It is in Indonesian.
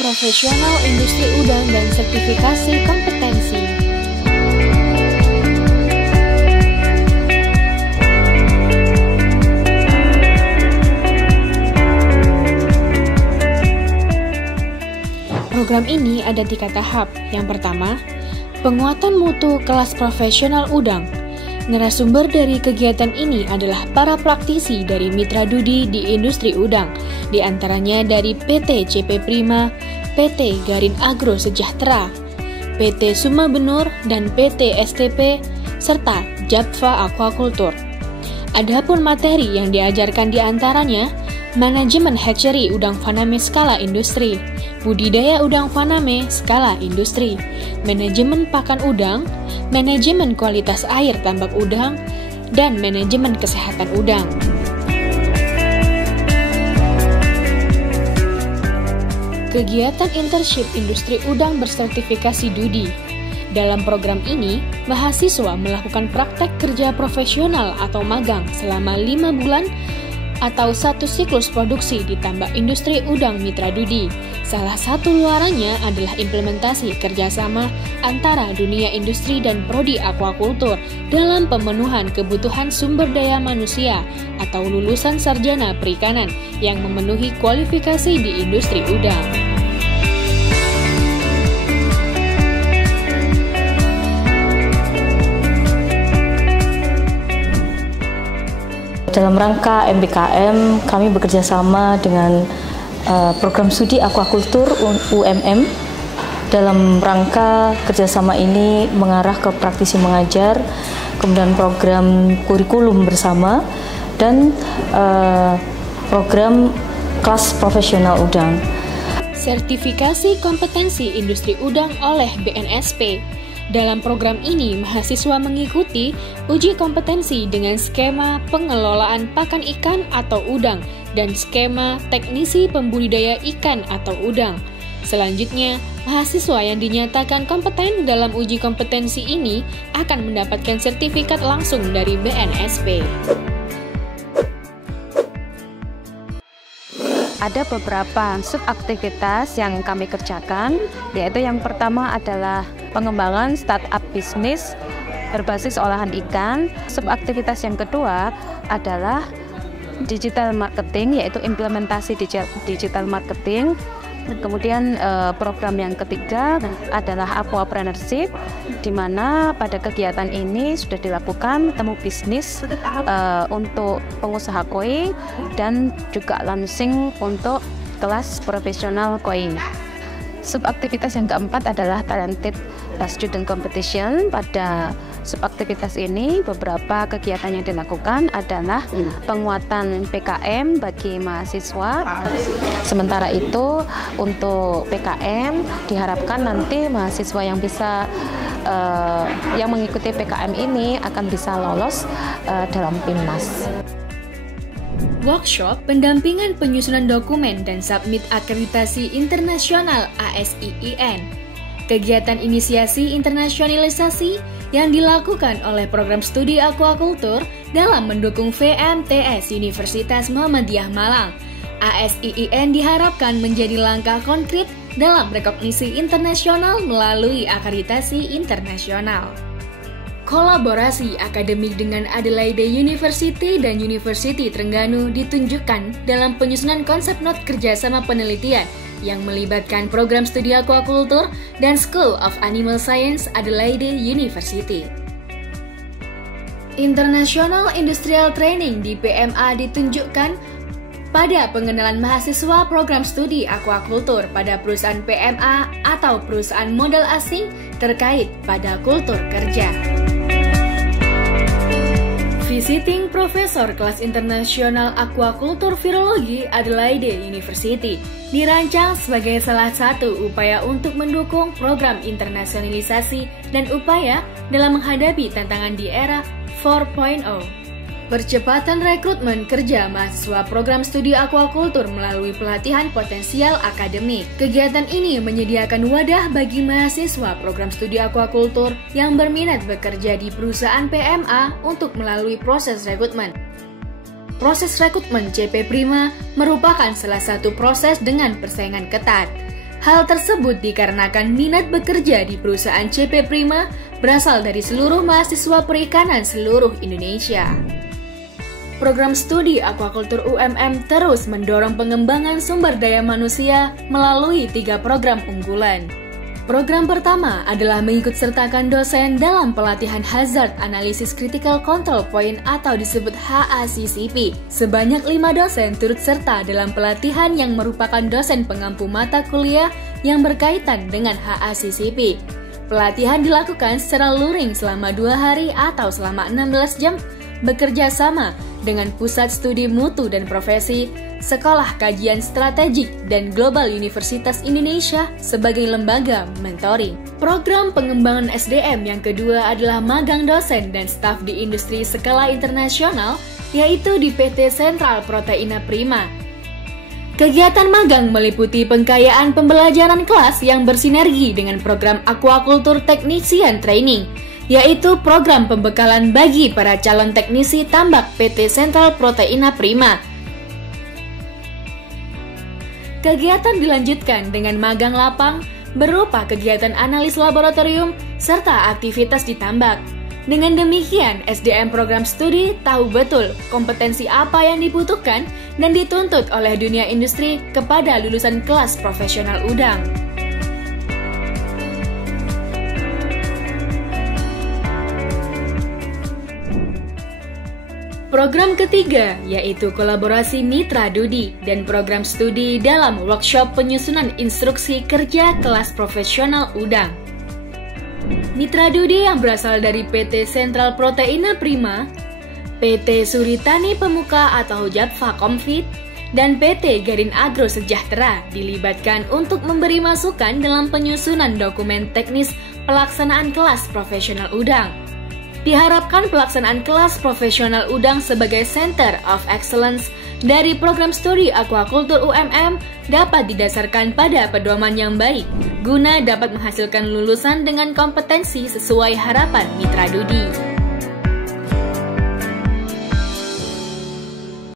Profesional Industri Udang dan Sertifikasi Kompetensi. Program ini ada 3 tahap. Yang pertama, penguatan mutu kelas profesional udang. Narasumber dari kegiatan ini adalah para praktisi dari Mitra Dudi di industri udang, di antaranya dari PT CP Prima, PT Garin Agro Sejahtera, PT Suma Benur, dan PT STP, serta Japfa Aquaculture. Adapun materi yang diajarkan di antaranya, manajemen hatchery udang faname skala industri, budidaya udang faname skala industri, manajemen pakan udang, manajemen kualitas air tambak udang, dan manajemen kesehatan udang. Kegiatan internship industri udang bersertifikasi Dudi. Dalam program ini, mahasiswa melakukan praktek kerja profesional atau magang selama 5 bulan atau 1 siklus produksi di tambak industri udang Mitra Dudi. Salah satu luarannya adalah implementasi kerjasama antara dunia industri dan prodi aquaculture dalam pemenuhan kebutuhan sumber daya manusia atau lulusan sarjana perikanan yang memenuhi kualifikasi di industri udang. Dalam rangka MBKM, kami bekerja sama dengan program studi aquaculture UMM. Dalam rangka kerjasama ini mengarah ke praktisi mengajar, kemudian program kurikulum bersama, dan program kelas profesional udang. Sertifikasi kompetensi industri udang oleh BNSP. Dalam program ini, mahasiswa mengikuti uji kompetensi dengan skema pengelolaan pakan ikan atau udang dan skema teknisi pembudidaya ikan atau udang. Selanjutnya, mahasiswa yang dinyatakan kompeten dalam uji kompetensi ini akan mendapatkan sertifikat langsung dari BNSP. Ada beberapa subaktivitas yang kami kerjakan, yaitu yang pertama adalah pengembangan startup bisnis berbasis olahan ikan. Subaktivitas yang kedua adalah digital marketing, yaitu implementasi digital marketing. Kemudian program yang ketiga adalah aquapreneurship, di mana pada kegiatan ini sudah dilakukan temu bisnis untuk pengusaha koi dan juga launching untuk kelas profesional koi. Subaktivitas yang keempat adalah talented student competition. Pada subaktivitas ini beberapa kegiatan yang dilakukan adalah penguatan PKM bagi mahasiswa. Sementara itu untuk PKM diharapkan nanti mahasiswa yang bisa yang mengikuti PKM ini akan bisa lolos dalam PIMNAS. Workshop pendampingan penyusunan dokumen dan submit akreditasi internasional ASIIN. Kegiatan inisiasi internasionalisasi yang dilakukan oleh program studi aquaculture dalam mendukung VMTS Universitas Muhammadiyah Malang. ASIIN diharapkan menjadi langkah konkret dalam rekognisi internasional melalui akreditasi internasional. Kolaborasi akademik dengan Adelaide University dan University Terengganu ditunjukkan dalam penyusunan konsep not kerjasama penelitian yang melibatkan program studi aquaculture dan School of Animal Science Adelaide University. International Industrial Training di PMA ditunjukkan pada pengenalan mahasiswa program studi aquaculture pada perusahaan PMA atau perusahaan modal asing terkait pada kultur kerja. Visiting Profesor kelas internasional aquaculture virologi Adelaide University dirancang sebagai salah satu upaya untuk mendukung program internasionalisasi dan upaya dalam menghadapi tantangan di era 4.0. Percepatan rekrutmen kerja mahasiswa program studi aquaculture melalui pelatihan potensial akademik. Kegiatan ini menyediakan wadah bagi mahasiswa program studi aquaculture yang berminat bekerja di perusahaan PMA untuk melalui proses rekrutmen. Proses rekrutmen CP Prima merupakan salah satu proses dengan persaingan ketat. Hal tersebut dikarenakan minat bekerja di perusahaan CP Prima berasal dari seluruh mahasiswa perikanan seluruh Indonesia. Program studi aquaculture UMM terus mendorong pengembangan sumber daya manusia melalui 3 program unggulan. Program pertama adalah mengikut sertakan dosen dalam pelatihan Hazard Analysis Critical Control Point atau disebut HACCP. Sebanyak 5 dosen turut serta dalam pelatihan yang merupakan dosen pengampu mata kuliah yang berkaitan dengan HACCP. Pelatihan dilakukan secara luring selama 2 hari atau selama 16 jam, bekerja sama dengan Pusat Studi Mutu dan Profesi, Sekolah Kajian Strategik, dan Global Universitas Indonesia sebagai lembaga mentoring. Program pengembangan SDM yang kedua adalah magang dosen dan staf di industri skala internasional, yaitu di PT Sentral Proteina Prima. Kegiatan magang meliputi pengkayaan pembelajaran kelas yang bersinergi dengan program Aquaculture Technician Training, yaitu program pembekalan bagi para calon teknisi tambak PT Sentral Proteina Prima. Kegiatan dilanjutkan dengan magang lapang berupa kegiatan analis laboratorium serta aktivitas di tambak. Dengan demikian, SDM program studi tahu betul kompetensi apa yang dibutuhkan dan dituntut oleh dunia industri kepada lulusan kelas profesional udang. Program ketiga yaitu kolaborasi Mitra Dudi dan program studi dalam workshop penyusunan instruksi kerja kelas profesional udang. Mitra Dudi yang berasal dari PT Sentral Proteina Prima, PT Suritani Pemuka atau Jatva Komfit, dan PT Garin Agro Sejahtera dilibatkan untuk memberi masukan dalam penyusunan dokumen teknis pelaksanaan kelas profesional udang. Diharapkan pelaksanaan kelas profesional udang sebagai Center of Excellence dari program studi aquaculture UMM dapat didasarkan pada pedoman yang baik, guna dapat menghasilkan lulusan dengan kompetensi sesuai harapan Mitra Dudi.